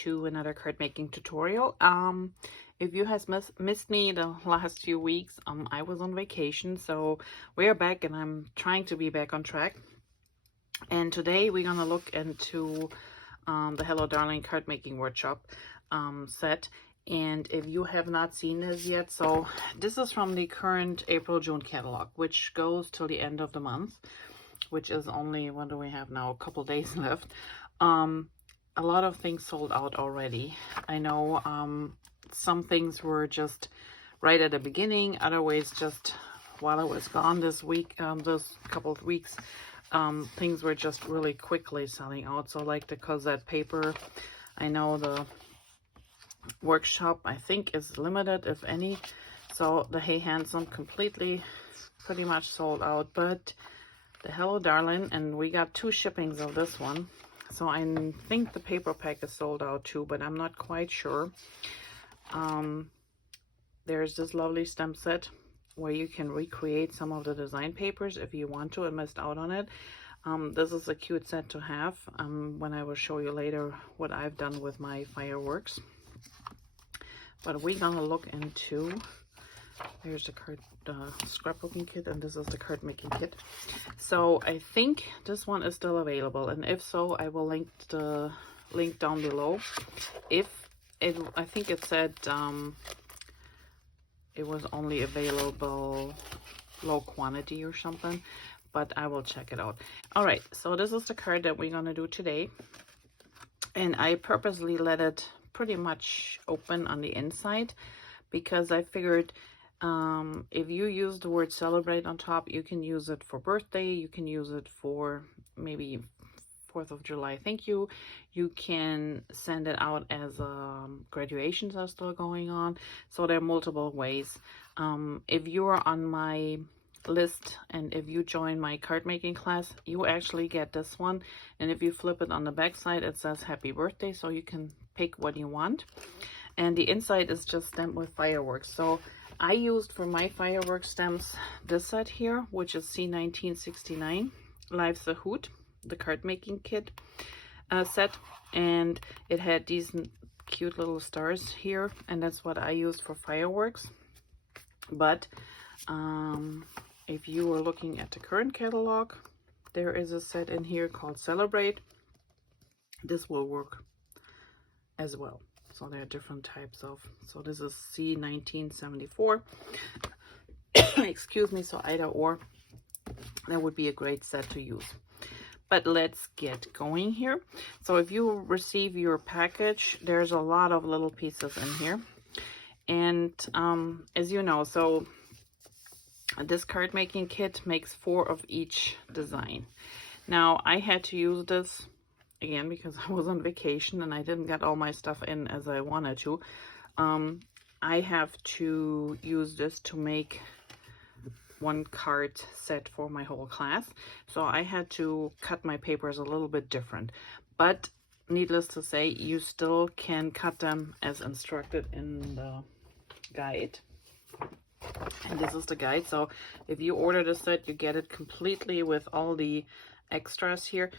to another card making tutorial. If you has missed me the last few weeks, I was on vacation, so we are back and I'm trying to be back on track. And today we're gonna look into the Hello Darling card making workshop set. And if you have not seen this yet, so this is from the current April-June catalog, which goes till the end of the month, which is only, what do we have now, a couple days left. A lot of things sold out already. I know some things were just right at the beginning, other ways just while I was gone this week, this couple of weeks, things were just really quickly selling out. So like the Cosette paper, I know the workshop I think is limited, if any. So the Hey Handsome completely pretty much sold out, but the Hello Darlin, and we got 2 shippings of this one, so I think the paper pack is sold out too, but I'm not quite sure. There's this lovely stem set where you can recreate some of the design papers if you want to and missed out on it. This is a cute set to have when I will show you later what I've done with my fireworks. But we're gonna look into, here's the card scrapbooking kit, and this is the card making kit. So I think this one is still available, and if so, I will link the link down below. If it, I think it said it was only available low quantity or something, but I will check it out. All right, so this is the card that we're gonna do today, and I purposely let it pretty much open on the inside because I figured if you use the word celebrate on top, you can use it for birthday, you can use it for maybe 4th of July thank you, you can send it out as graduations are still going on. So there are multiple ways. If you are on my list and if you join my card making class, you actually get this one, and if you flip it on the back side, it says happy birthday, so you can pick what you want. And the inside is just stamped with fireworks. So I used for my fireworks stamps this set here, which is C1969 Life's a Hoot, the card making kit set, and it had these cute little stars here, and that's what I used for fireworks. But if you are looking at the current catalog, there is a set in here called Celebrate. This will work as well. So there are different types of, so this is C1974. Excuse me, so either or, that would be a great set to use. But let's get going here. So if you receive your package, there's a lot of little pieces in here. And as you know, so this card making kit makes 4 of each design. Now I had to use this again because I was on vacation and I didn't get all my stuff in as I wanted to. I have to use this to make 1 card set for my whole class. So I had to cut my papers a little bit different. But needless to say, you still can cut them as instructed in the guide. And this is the guide. So if you order the set, you get it completely with all the extras here.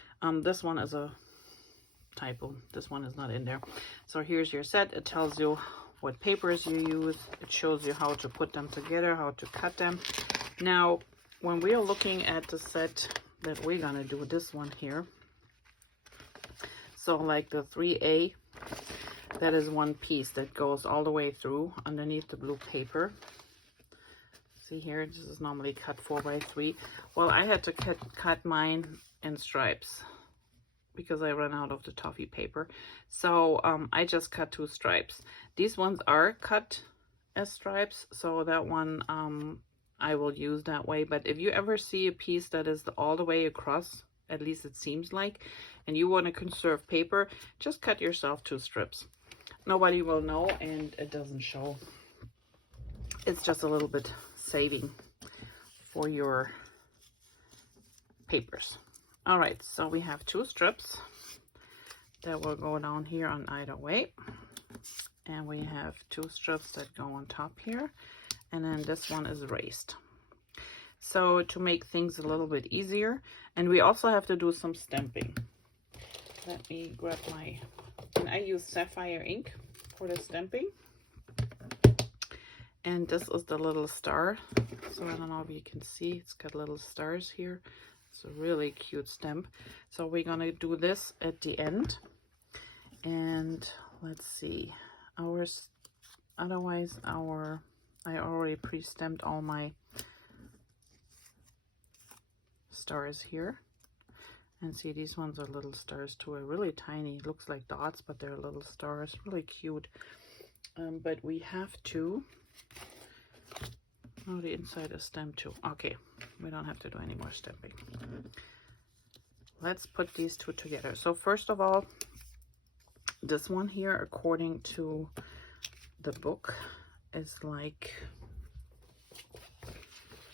This one is a typo. This one is not in there. So here's your set. It tells you what papers you use. It shows you how to put them together, how to cut them. Now, when we are looking at the set that we're gonna do, this one here, so like the 3A, that is 1 piece that goes all the way through underneath the blue paper. See here, this is normally cut 4x3. Well, I had to cut mine in stripes because I ran out of the toffee paper. So I just cut 2 stripes. These ones are cut as stripes, so that one I will use that way. But if you ever see a piece that is all the way across, at least it seems like, and you want to conserve paper, just cut yourself 2 strips. Nobody will know and it doesn't show. It's just a little bit saving for your papers. All right, so we have 2 strips that will go down here on either way, and we have 2 strips that go on top here, and then this one is raised. So to make things a little bit easier, and we also have to do some stamping. Let me grab my And I use sapphire ink for the stamping. And this is the little star. So I don't know if you can see, it's got little stars here. It's a really cute stamp. So we're gonna do this at the end. And let's see, I already pre-stamped all my stars here. And see, these ones are little stars too, are really tiny. It looks like dots, but they're little stars, really cute. But we have to, oh, the inside is stamped too. Okay, we don't have to do any more stamping. Let's put these two together. So first of all, this one here, according to the book, is like,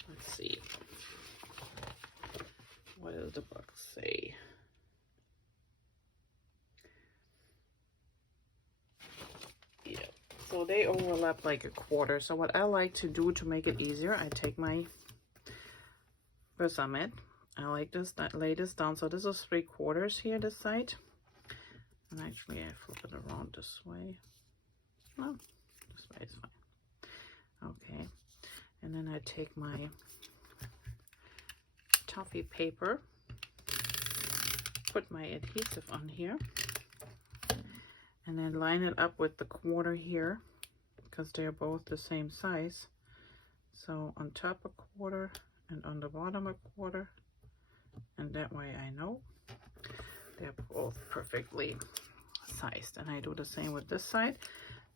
let's see, what does the book say? Yeah, so they overlap like a quarter. So what I like to do to make it easier, I take my versamet. I like this, lay this down. So this is 3/4 here, this side. And actually I flip it around this way. Well, this way is fine. Okay. And then I take my toffee paper, put my adhesive on here, and then line it up with the quarter here, because they're both the same size. So on top a quarter and on the bottom a quarter, and that way I know they're both perfectly sized. And I do the same with this side.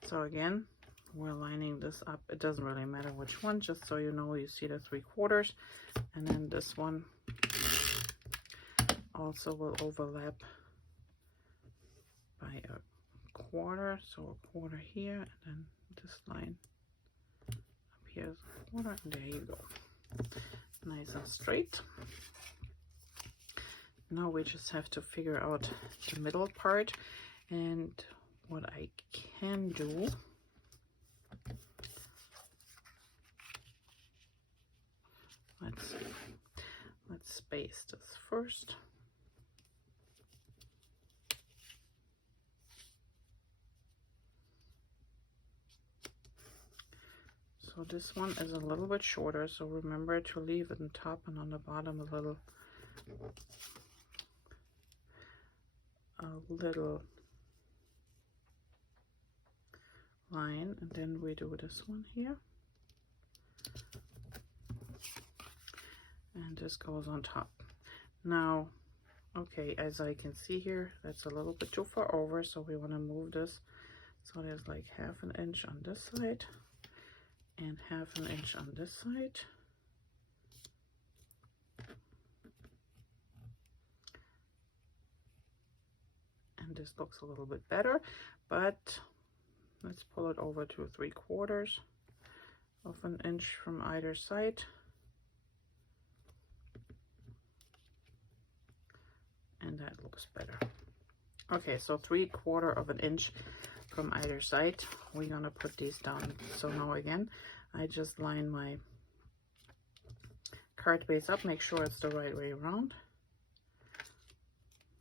So again, we're lining this up. It doesn't really matter which one, just so you know, you see the 3/4, and then this one also will overlap by a quarter. So a quarter here, and then this line up here is a quarter, and there you go. Nice and straight. Now we just have to figure out the middle part, and what I can do, let's see, let's space this first. So this one is a little bit shorter, so remember to leave it on top and on the bottom a little line, and then we do this one here, and this goes on top. Now, okay, as I can see here, that's a little bit too far over, so we want to move this so there's like 1/2 inch on this side and 1/2 inch on this side. And this looks a little bit better, but let's pull it over to 3/4 of an inch from either side. And that looks better. Okay, so 3/4 of an inch from either side. We're gonna put these down. So now again, I just line my card base up, make sure it's the right way around.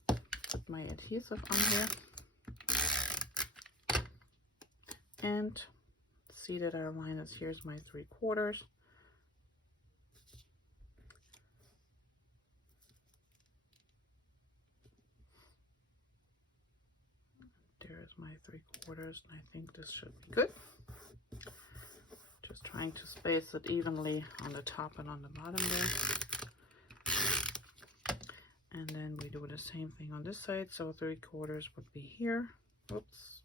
Put my adhesive on here. And see that our line is, here's my 3/4. There's my 3/4, and I think this should be good. Just trying to space it evenly on the top and on the bottom there. And then we do the same thing on this side. So 3/4 would be here. Oops.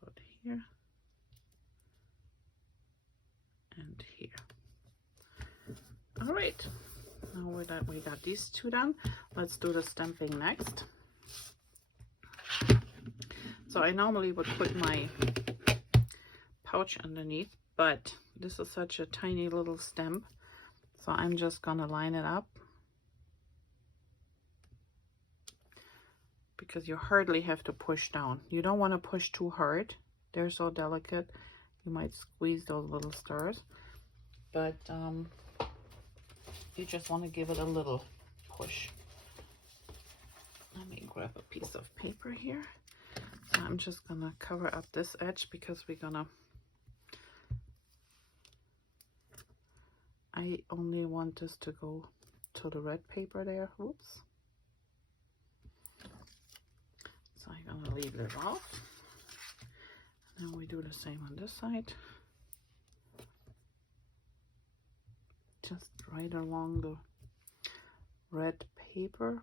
Put here. And here. All right. Now that we got these two done, let's do the stamping next. So I normally would put my pouch underneath, but this is such a tiny little stamp, so I'm just gonna line it up, because you hardly have to push down. You don't want to push too hard. They're so delicate, you might squeeze those little stars, but you just want to give it a little push. Let me grab a piece of paper here. I'm just gonna cover up this edge because we're gonna, I only want this to go to the red paper there. Whoops. So I'm gonna leave it off. And we do the same on this side. Just right along the red paper.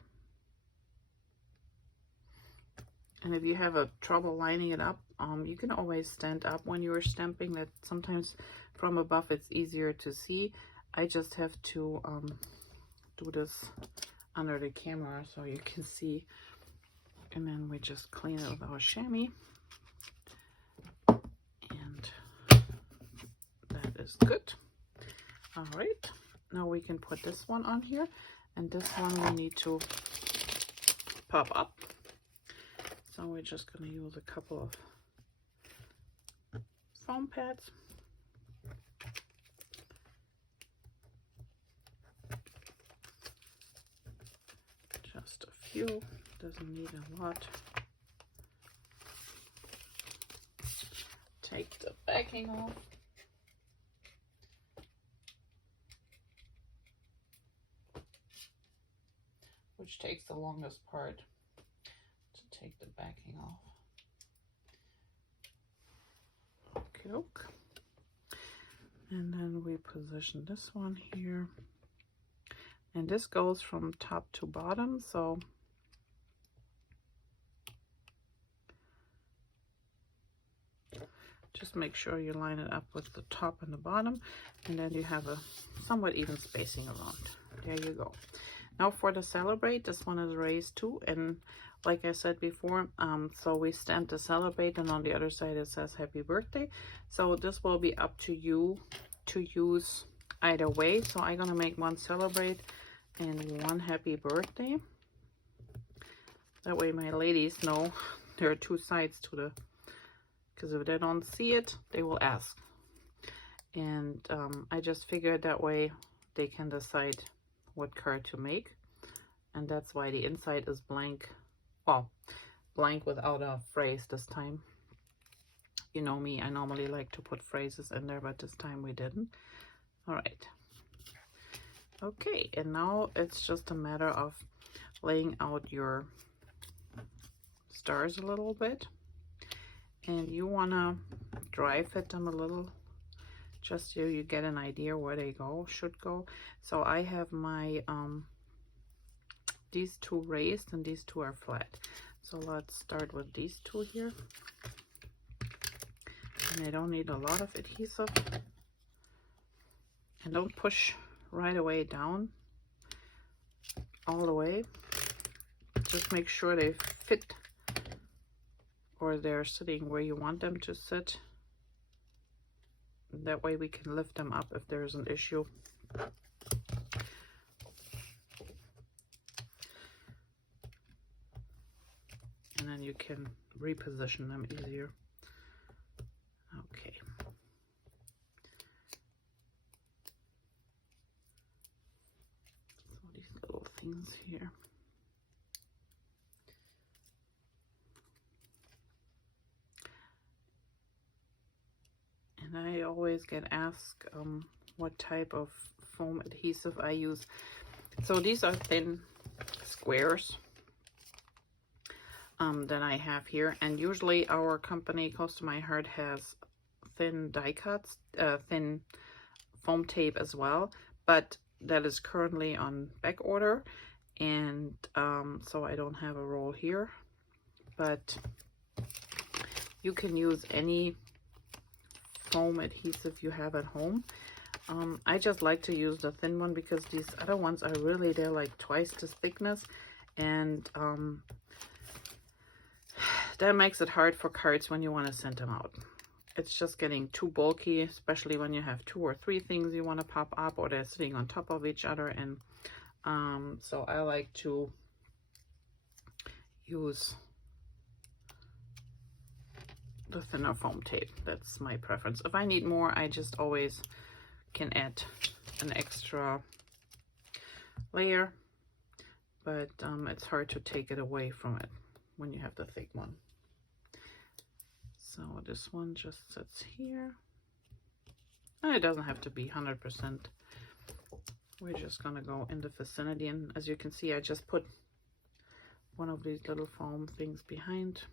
And if you have a trouble lining it up, you can always stand up when you're stamping. That sometimes from above it's easier to see. I just have to do this under the camera so you can see. And then we just clean it with our chamois. And that is good. All right, now we can put this one on here. And this one we need to pop up. So we're just going to use a couple of foam pads. Just a few, doesn't need a lot. Take the backing off. Which takes the longest part. Take the backing off. Okay, and then we position this one here, and this goes from top to bottom, so just make sure you line it up with the top and the bottom, and then you have a somewhat even spacing around. There you go. Now for the celebrate, this one is raised too, and like I said before, so we stamped the celebrate, and on the other side it says happy birthday. So this will be up to you to use either way. So I'm gonna make one celebrate and one happy birthday. That way my ladies know there are two sides to the, because if they don't see it, they will ask. And I just figured that way they can decide what card to make. And that's why the inside is blank. Well, blank without a phrase this time. You know me, I normally like to put phrases in there, but this time we didn't. All right. Okay, and now it's just a matter of laying out your stars a little bit. And you want to dry fit them a little, just so you get an idea where they should go. So I have my these two raised and these two are flat. So let's start with these two here. And they don't need a lot of adhesive. And don't push right away down all the way. Just make sure they fit, or they're sitting where you want them to sit. That way we can lift them up if there's an issue. And then you can reposition them easier. Okay. So these little things here. And I always get asked what type of foam adhesive I use. So these are thin squares that I have here, and usually our company Close to My Heart has thin die cuts, thin foam tape as well, but that is currently on back order, and so I don't have a roll here. But you can use any foam adhesive you have at home. I just like to use the thin one because these other ones are really, they're like twice this thickness, and that makes it hard for cards when you want to send them out. It's just getting too bulky, especially when you have 2 or 3 things you want to pop up, or they're sitting on top of each other. And so I like to use the thinner foam tape. That's my preference. If I need more, I just always can add an extra layer. but it's hard to take it away from it when you have the thick one. So this one just sits here. And it doesn't have to be 100%. We're just gonna go in the vicinity, and as you can see, I just put one of these little foam things behind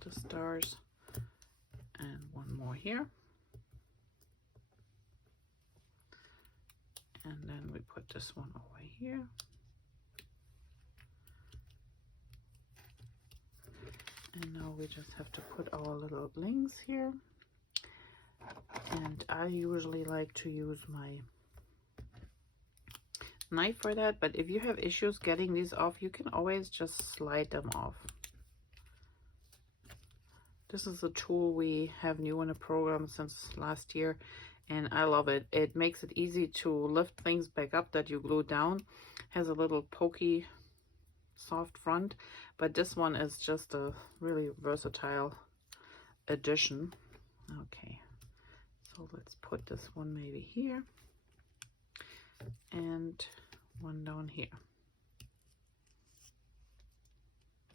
the stars, and one more here. And then we put this one over here. And now we just have to put our little links here. And I usually like to use my knife for that, but if you have issues getting these off, you can always just slide them off. This is a tool we have new in the program since last year, and I love it. It makes it easy to lift things back up that you glued down. Has a little pokey, soft front, but this one is just a really versatile addition. Okay, so let's put this one maybe here, and one down here.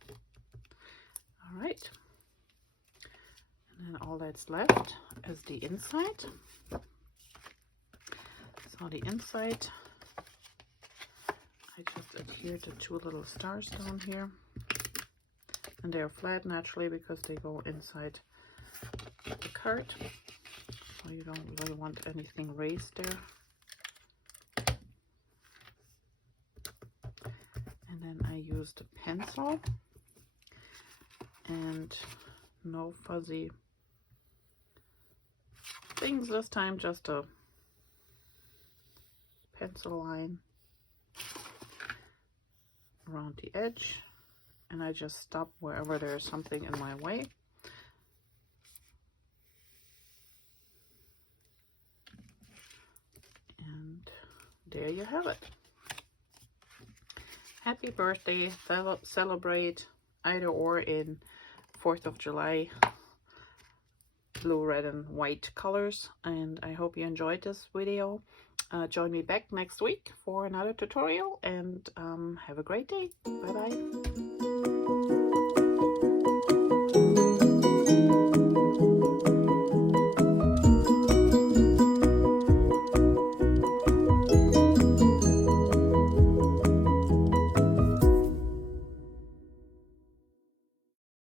All right. And then all that's left is the inside. So the inside, I just adhered the two little stars down here. And they're flat naturally because they go inside the card. So you don't really want anything raised there. And then I used a pencil and no fuzzy things this time, just a pencil line around the edge, and I just stop wherever there's something in my way. And there you have it. Happy birthday. Celebrate either or in 4th of July blue, red, and white colors, and I hope you enjoyed this video. Join me back next week for another tutorial, and have a great day. Bye bye.